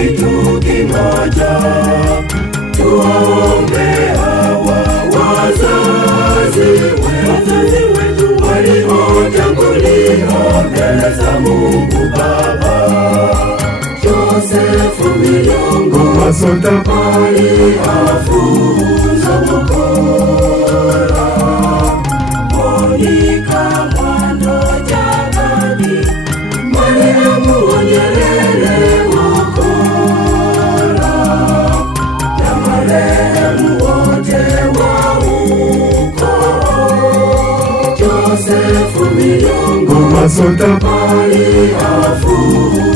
kitu kimoja, tuwaombe hawa wazazi wetu waliotangulia mbele za Mungu Baba. Josefu Milongo Masota aliafunza wakora, Monica Mwando Jabali, Mariamu Nyerere wakora, na marehemu wote wa ukoo. Josefu Milongo Masota aliafunza